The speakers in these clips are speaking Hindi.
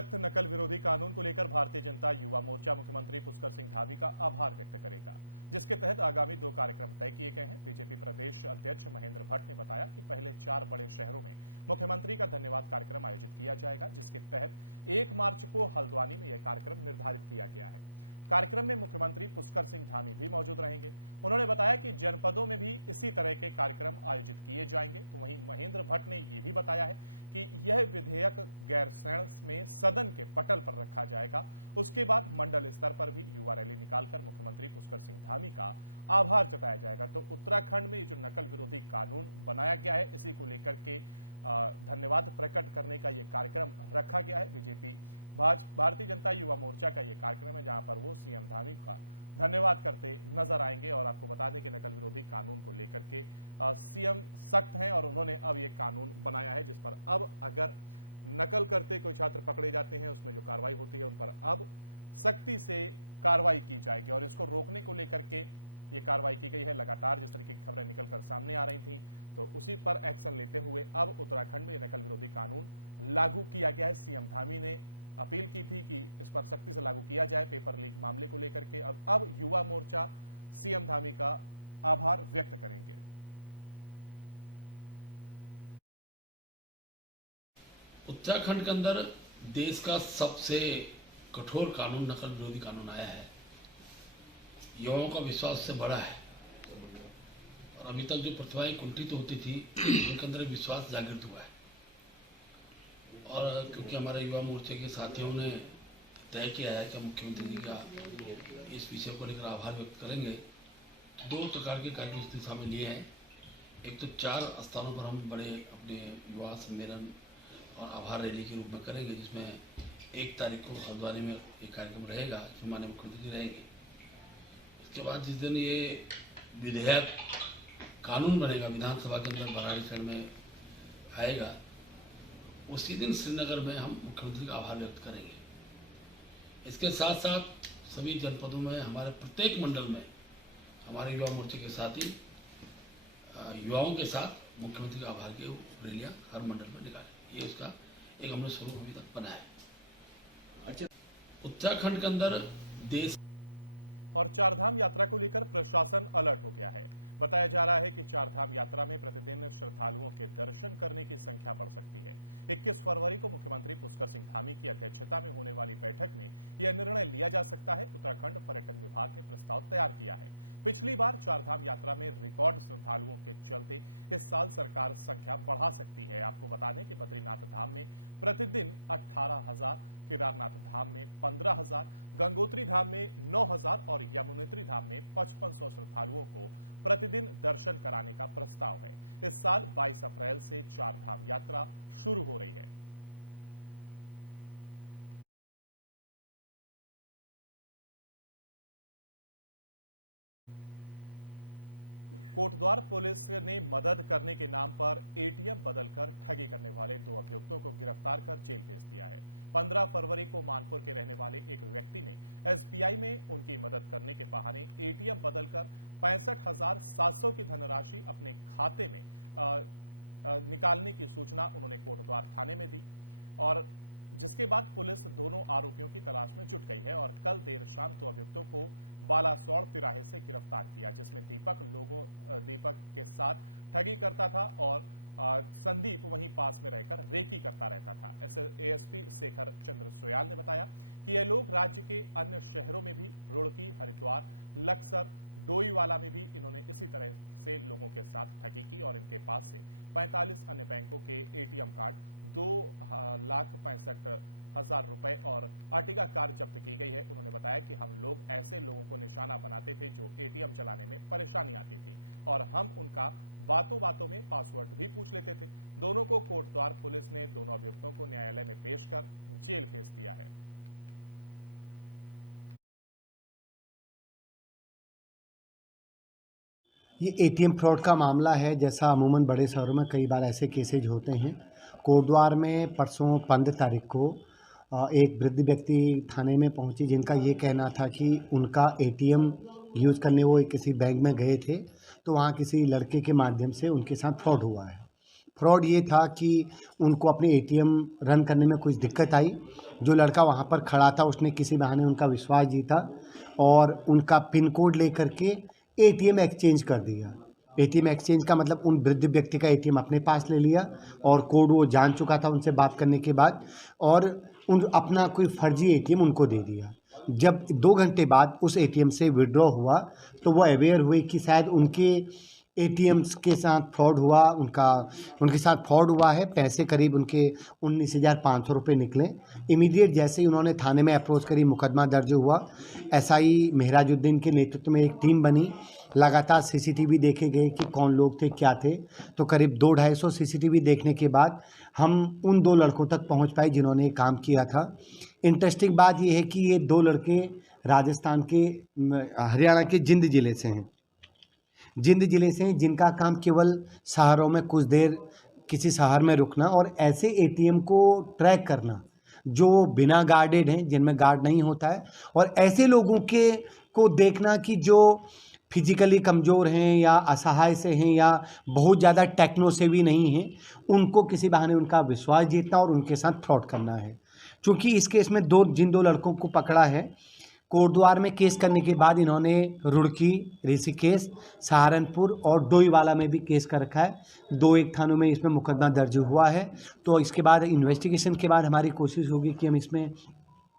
सख्त नकल विरोधी कानून को लेकर भारतीय जनता युवा मोर्चा मुख्यमंत्री पुष्कर सिंह धामी का आभार व्यक्त करेगा, जिसके तहत आगामी 2 कार्यक्रम तय किए गए हैं। बीजेपी प्रदेश अध्यक्ष महेंद्र भट्ट ने बताया कि पहले 4 बड़े शहरों में मुख्यमंत्री का धन्यवाद कार्यक्रम आयोजित किया जाएगा, जिसके तहत 1 मार्च को हल्द्वानी में यह कार्यक्रम निर्धारित किया गया है। कार्यक्रम में मुख्यमंत्री पुष्कर सिंह धामी भी मौजूद रहेंगे। उन्होंने बताया कि जनपदों में भी इसी तरह के कार्यक्रम आयोजित किए जाएंगे। वहीं महेंद्र भट्ट ने ये भी बताया है कि यह विधेयक गैरसैंण में सदन के पटल पर रखा जाएगा। उसके बाद मंडल स्तर पर भी युवा रैली निकालकर मुख्यमंत्री पुष्कर सिंह धामी का आभार जताया जाएगा। तो उत्तराखंड में जो नकल विरोधी कानून बनाया गया है, उसी को लेकर के धन्यवाद प्रकट करने का ये कार्यक्रम रखा गया है। बीजेपी भारतीय जनता युवा मोर्चा का ये कार्यक्रम है, जहां पर वो सीएम धामी का धन्यवाद करते नजर आएंगे। और आपको बता दें कि नकल विरोधी कानून को लेकर के सीएम सख्त हैं और उन्होंने अब ये कानून बनाया है, जिस पर अब अगर नकल करते कोई छात्र पकड़े जाते हैं, उसमें जो कार्रवाई होती है उस पर अब सख्ती से कार्रवाई की जाएगी। और इसको रोकने को लेकर के ये कार्रवाई की गई है। लगातार जिसकी खबर निकलकर सामने आ रही थी, तो उसी पर एक्शन लेते हुए अब उत्तराखंड में नकल विरोधी कानून लागू किया गया है। सीएम धामी ने अपील की थी कि उस पर सख्ती से लागू किया जाए पेपर लीक मामले को लेकर के। और अब युवा मोर्चा सीएम धामी का आभार व्यक्त करेंगे। उत्तराखंड के अंदर देश का सबसे कठोर कानून नकल विरोधी कानून आया है। युवाओं का विश्वास से बड़ा है और अभी तक जो प्रतिभाएं कुंठित होती थी, उनके अंदर विश्वास जागृत हुआ है। और क्योंकि हमारे युवा मोर्चे के साथियों ने तय किया है कि मुख्यमंत्री जी का इस विषय को लेकर आभार व्यक्त करेंगे, 2 प्रकार के कार्यक्रम इस दिशा में लिए हैं। एक तो 4 स्थानों पर हम बड़े अपने युवा सम्मेलन और आभार रैली के रूप में करेंगे, जिसमें 1 तारीख को हल्द्वानी में एक कार्यक्रम रहेगा, जिसमें माननीय मुख्यमंत्री जी रहेंगे। इसके बाद जिस दिन ये विधेयक कानून बनेगा, विधानसभा के अंदर वाराणसी में आएगा, उसी दिन श्रीनगर में हम मुख्यमंत्री का आभार व्यक्त करेंगे। इसके साथ साथ सभी जनपदों में हमारे प्रत्येक मंडल में हमारे युवा मोर्चे के साथी युवाओं के साथ मुख्यमंत्री का आभार की रैलियाँ हर मंडल में निकालें। ये उसका एक हमने स्वरूप अभी तक बनाया है। अच्छा, उत्तराखंड के अंदर देश और चारधाम यात्रा को लेकर प्रशासन अलर्ट हो गया है। बताया जा रहा है कि चारधाम यात्रा में प्रतिदिन श्रद्धालुओं के दर्शन करने की संख्या बढ़ सकती है। 21 फरवरी को मुख्यमंत्री पुष्कर सिंह धामी की अध्यक्षता में होने वाली बैठक में यह निर्णय लिया जा सकता है। उत्तराखंड पर्यटन विभाग ने प्रस्ताव तैयार किया है। पिछली बार चारधाम यात्रा में रिकॉर्ड श्रद्धालुओं के चलते इस साल सरकार संख्या बढ़ा सकती है। आपको बता दें कि बद्रीनाथ धाम में प्रतिदिन 18,000, केदारनाथ धाम में 15,000, गंगोत्री धाम में 9,000 और यमुनोत्री धाम में 5500 श्रद्धालुओं को प्रतिदिन दर्शन कराने का प्रस्ताव है। इस साल 22 अप्रैल से चारधाम यात्रा शुरू हो रही है। कोटद्वार पुलिस ने मदद करने के नाम पर एटीएम बदलकर ठगी करने वाले 2 अभियुक्तों को गिरफ्तार कर जेल भेज दिया है। 15 फरवरी को मानपुर के रहने वाले एक व्यक्ति ने एसबीआई में उनकी मदद करने के बहाने एटीएम बदलकर 65,700 की धनराशि अपने खाते में निकालने की सूचना उन्होंने कोटद्वार थाने में दी। और जिसके बाद पुलिस दोनों आरोपियों की तलाश में जुट गई है और कल देर शाम 2 अभियुक्तों को बालासोर तिराहे से गिरफ्तार किया, जिसमें दीपक के साथ ठगी करता था और संदीप वहीं पास में रहकर रेकी करता रहता था। ऐसे एएसपी शेखर चंद्र सुयाल ने बताया कि ये लोग राज्य के अन्य शहरों में भी, रुड़की, हरिद्वार, लक्सर, डोईवाला में भी इन्होंने इसी तरह से लोगों के साथ ठगी की और इनके पास से 45 अन्य बैंकों के एटीएम कार्ड, 2,65,000 रुपए और आर्टिका कार जब्त की गई है। उन्होंने बताया कि हम लोग ऐसे लोगों को निशाना बनाते थे जो एटीएम चलाने में परेशानी आती थी और हम उनका बातों में पासवर्ड भी पूछ लेते थे। दोनों को कोटद्वार पुलिस ने दोनों अभियुक्तों को न्यायालय में पेश कर जेल भेज दिया है। ये एटीएम फ्रॉड का मामला है। जैसा अमूमन बड़े शहरों में कई बार ऐसे केसेज होते हैं। कोटद्वार में परसों 15 तारीख को एक वृद्ध व्यक्ति थाने में पहुंची, जिनका ये कहना था कि उनका एटीएम यूज़ करने वो किसी बैंक में गए थे, तो वहाँ किसी लड़के के माध्यम से उनके साथ फ्रॉड हुआ है। फ्रॉड ये था कि उनको अपने एटीएम रन करने में कुछ दिक्कत आई। जो लड़का वहाँ पर खड़ा था उसने किसी बहाने उनका विश्वास जीता और उनका पिन कोड लेकर के एटीएम एक्सचेंज कर दिया। एटीएम एक्सचेंज का मतलब उन वृद्ध व्यक्ति का एटीएम अपने पास ले लिया और कोड वो जान चुका था उनसे बात करने के बाद, और उन अपना कोई फर्जी एटीएम उनको दे दिया। जब 2 घंटे बाद उस एटीएम से विड्रॉ हुआ तो वो अवेयर हुए कि शायद उनके एटीएम्स के साथ फ्रॉड हुआ, उनके साथ फ्रॉड हुआ है। पैसे करीब उनके 19,500 रुपये निकले। इमीडिएट जैसे ही उन्होंने थाने में अप्रोच करी, मुकदमा दर्ज हुआ। एसआई मेहराजुद्दीन के नेतृत्व में एक टीम बनी। लगातार सीसीटीवी देखे गए कि कौन लोग थे, क्या थे। तो करीब 200-250 सीसीटीवी देखने के बाद हम उन 2 लड़कों तक पहुंच पाए जिन्होंने ये काम किया था। इंटरेस्टिंग बात ये है कि ये 2 लड़के राजस्थान के हरियाणा के जिंद ज़िले से हैं। जिंद ज़िले से हैं जिनका काम केवल शहरों में कुछ देर किसी शहर में रुकना और ऐसे एटीएम को ट्रैक करना जो बिना गार्डेड हैं, जिनमें गार्ड नहीं होता है, और ऐसे लोगों के को देखना कि जो फिजिकली कमज़ोर हैं या असहाय से हैं या बहुत ज़्यादा टेक्नो सेवी नहीं हैं, उनको किसी बहाने उनका विश्वास जीतना और उनके साथ फ्रॉड करना है। चूँकि इस केस में जिन 2 लड़कों को पकड़ा है, कोटद्वार में केस करने के बाद इन्होंने रुड़की, ऋषिकेश, सहारनपुर और डोईवाला में भी केस कर रखा है। 2-1 थानों में इसमें मुकदमा दर्ज हुआ है। तो इसके बाद इन्वेस्टिगेशन के बाद हमारी कोशिश होगी कि हम इसमें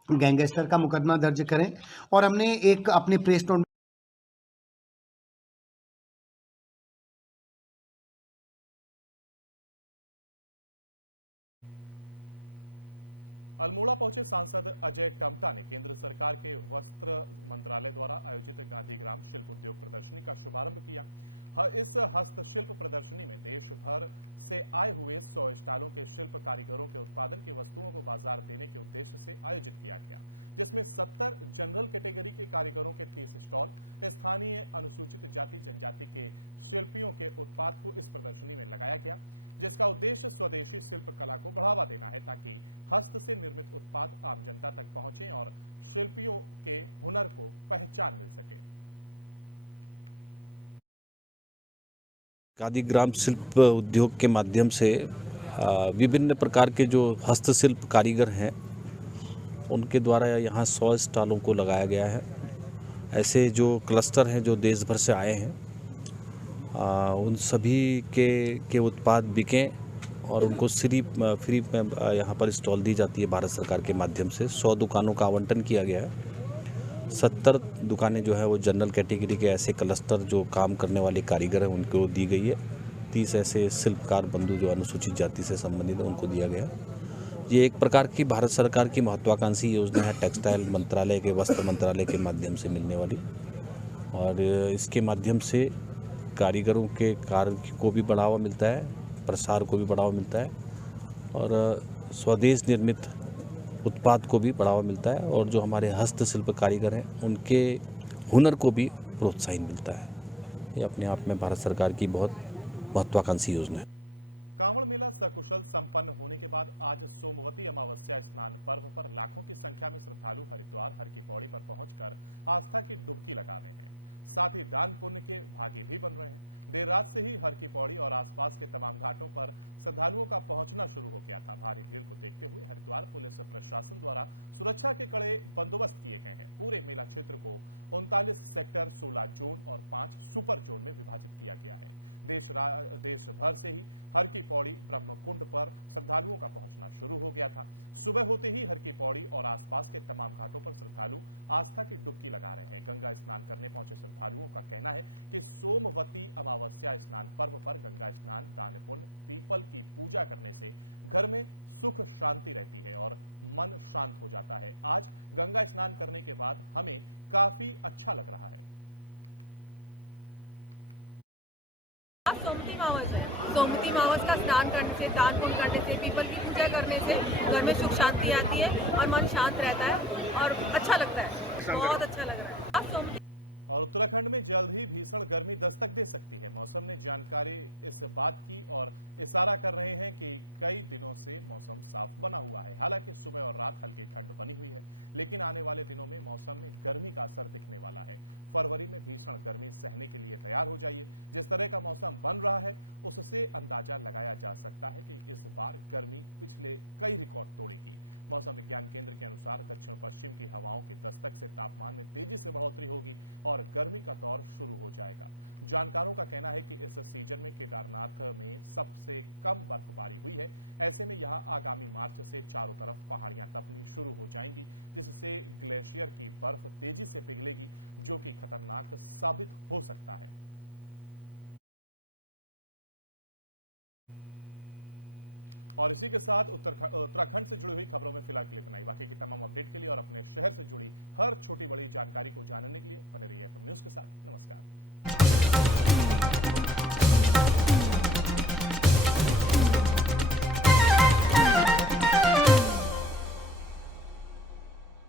गैंगस्टर का मुकदमा दर्ज करें। और हमने एक अपने प्रेस नोट अल्मोड़ा पहुंचे सांसद अजय टमटा ने केंद्र सरकार के वस्त्र मंत्रालय द्वारा आयोजित गांधी ग्राम शिल्प उद्योग प्रदर्शनी का शुभारंभ किया। इस हस्तशिल्प प्रदर्शनी में देश भर से आए हुए 100 स्टालों के शिल्प कारीगरों के उत्पादन की वस्तुओं को बाजार देने के उद्देश्य से आयोजित किया गया, जिसमें 70 जनरल कैटेगरी के कारीगरों के 30 स्टॉल स्थानीय अनुसूचित जाति जनजाति के शिल्पियों के उत्पाद को इस प्रदर्शनी में लगाया गया, जिसका उद्देश्य स्वदेशी शिल्प कला को बढ़ावा देना है ताकि हस्त से निर्मित उत्पाद आम जनता तक पहुंचे और शिल्पियों के हुनर को पहचान मिल सके। गांधी ग्राम शिल्प उद्योग के माध्यम से विभिन्न प्रकार के जो हस्तशिल्प कारीगर हैं उनके द्वारा यहाँ 100 स्टॉलों को लगाया गया है। ऐसे जो क्लस्टर हैं जो देश भर से आए हैं उन सभी के उत्पाद बिकें और उनको फ्री यहाँ पर स्टॉल दी जाती है भारत सरकार के माध्यम से। 100 दुकानों का आवंटन किया गया है। 70 दुकानें जो है वो जनरल कैटेगरी के ऐसे क्लस्टर जो काम करने वाले कारीगर हैं उनको दी गई है। 30 ऐसे शिल्पकार बंधु जो अनुसूचित जाति से संबंधित है उनको दिया गया। ये एक प्रकार की भारत सरकार की महत्वाकांक्षी योजना है, टेक्सटाइल मंत्रालय के, वस्त्र मंत्रालय के माध्यम से मिलने वाली, और इसके माध्यम से कारीगरों के कार्य को भी बढ़ावा मिलता है, प्रसार को भी बढ़ावा मिलता है और स्वदेश निर्मित उत्पाद को भी बढ़ावा मिलता है, और जो हमारे हस्तशिल्प कारीगर हैं उनके हुनर को भी प्रोत्साहन मिलता है। ये अपने आप में भारत सरकार की बहुत महत्वाकांक्षी योजना है। कांवड़ मेला सकुशल संपन्न होने के बाद आज सोमवती अमावस्या स्नान पर्व पर लाखों की संख्या में श्रद्धालु हरिद्वार हर की पौड़ी पर पहुंचकर आस्था की डुबकी लगा रहे हैं, साथ ही दान पुण्य के भागी भी बन रहे हैं। देर रात से ही हर की पौड़ी और आसपास के तमाम घाटों पर श्रद्धालुओं का पहुंचना शुरू हो गया था। भारी भीड़ को देखते हुए हरिद्वार पुलिस और प्रशासन द्वारा सुरक्षा के कड़े बंदोबस्त किए गए हैं। पूरे मेला क्षेत्र को 39 सेक्टर, 16 जोन और 5 सुपर जोन में विभाजित किया गया है। देश भर से ही हर की पौड़ी ब्रह्मकुंड पर श्रद्धालुओं का पहुंचना शुरू हो गया था। सुबह होते ही हर की पौड़ी और आसपास के तमाम घाटों पर श्रद्धालु आस्था की डुबकी लगा रहे हैं। गंगा स्नान करने पहुंचे श्रद्धालुओं का कहना है कि सोमवती अमावस्या स्नान पर्व पर गंगा स्नान, दान पुण्य, पीपल की पूजा करने से घर में सुख शांति रहती है और मन शांत हो जाता है। आज गंगा स्नान करने के बाद हमें काफी अच्छा लग रहा है। आज सोमवती अमावस है। सोमवती अमावस का स्नान करने से, दान पुण्य करने से, पीपल की पूजा करने से घर में सुख शांति आती है और मन शांत रहता है और अच्छा लगता है। बहुत अच्छा लग रहा है। आज सोमवती और उत्तराखंड में जल्द ही भीषण गर्मी दस्तक दे सकती है। मौसम ने जानकारी इस बात की और इशारा कर रहे हैं कि कई दिनों से मौसम साफ बना हुआ है। हालांकि सुबह और रात हल्की ठंड बनी हुई है, लेकिन आने वाले दिनों में मौसम में गर्मी का असर दिखने वाला है। फरवरी में भीषण गर्मी सहने के लिए तैयार हो जाइए। जिस तरह का मौसम बन रहा है उससे अंदाजा लगाया जा सकता है जानकारों का कहना है कि इस सीजन में केदारनाथ में सबसे कम बर्फबारी हुई है। ऐसे में यहाँ आगामी मार्च से चारों तरफ पहाड़ियां तब शुरू हो जाएंगी, जिससे ग्लेशियर की बर्फ तेजी से पिघलेगी, जो कि खतरनाक साबित हो सकता है। और इसी के साथ उत्तराखंड से जुड़ी हुई खबरों में फिलहाल इतना ही। बाकी की तमाम अपडेट के लिए और अपने शहर से जुड़ी हर छोटी बड़ी जानकारी को जानने